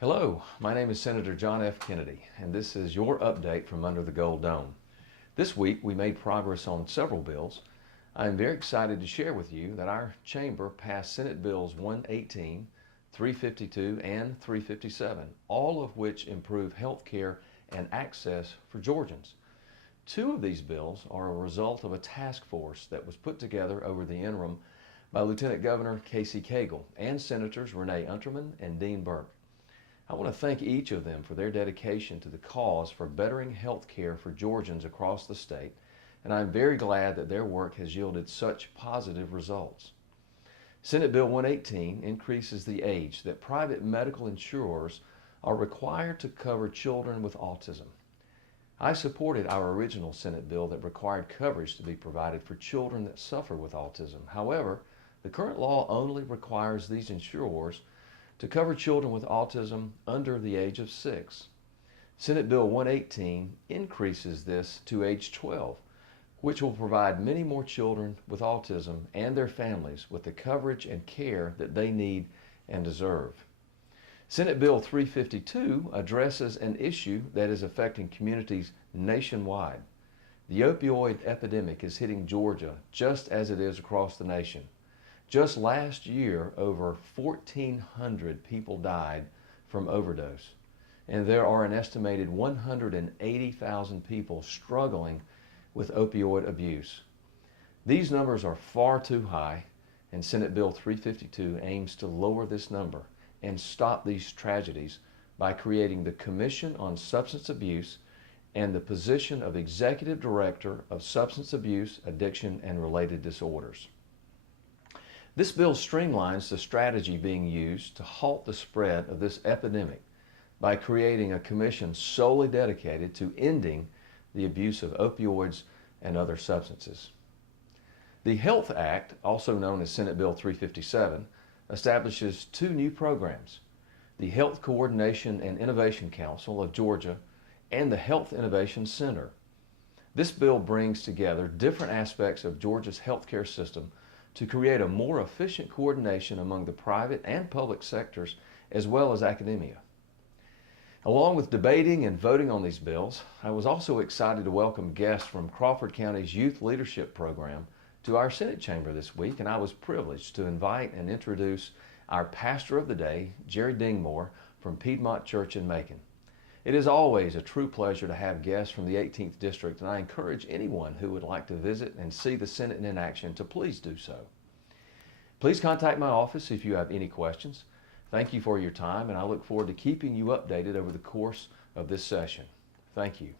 Hello, my name is Senator John F. Kennedy, and this is your update from under the Gold Dome. This week we made progress on several bills. I am very excited to share with you that our chamber passed Senate Bills 118, 352, and 357, all of which improve health care and access for Georgians. Two of these bills are a result of a task force that was put together over the interim by Lieutenant Governor Casey Cagle and Senators Renee Unterman and Dean Burke. I want to thank each of them for their dedication to the cause for bettering health care for Georgians across the state, and I'm very glad that their work has yielded such positive results. Senate Bill 118 increases the age that private medical insurers are required to cover children with autism. I supported our original Senate bill that required coverage to be provided for children that suffer with autism. However, the current law only requires these insurers to cover children with autism under the age of 6. Senate Bill 118 increases this to age 12, which will provide many more children with autism and their families with the coverage and care that they need and deserve. Senate Bill 352 addresses an issue that is affecting communities nationwide. The opioid epidemic is hitting Georgia just as it is across the nation. Just last year, over 1,400 people died from overdose, and there are an estimated 180,000 people struggling with opioid abuse. These numbers are far too high, and Senate Bill 352 aims to lower this number and stop these tragedies by creating the Commission on Substance Abuse and the position of Executive Director of Substance Abuse, Addiction, and Related Disorders. This bill streamlines the strategy being used to halt the spread of this epidemic by creating a commission solely dedicated to ending the abuse of opioids and other substances. The HEALTH Act, also known as Senate Bill 357, establishes two new programs: the Health Coordination and Innovation Council of Georgia and the Health Innovation Center. This bill brings together different aspects of Georgia's healthcare system to create a more efficient coordination among the private and public sectors, as well as academia. Along with debating and voting on these bills, I was also excited to welcome guests from Crawford County's Youth Leadership Program to our Senate chamber this week, and I was privileged to invite and introduce our pastor of the day, Jerry Dingmore from Piedmont Church in Macon. It is always a true pleasure to have guests from the 18th District, and I encourage anyone who would like to visit and see the Senate in action to please do so. Please contact my office if you have any questions. Thank you for your time, and I look forward to keeping you updated over the course of this session. Thank you.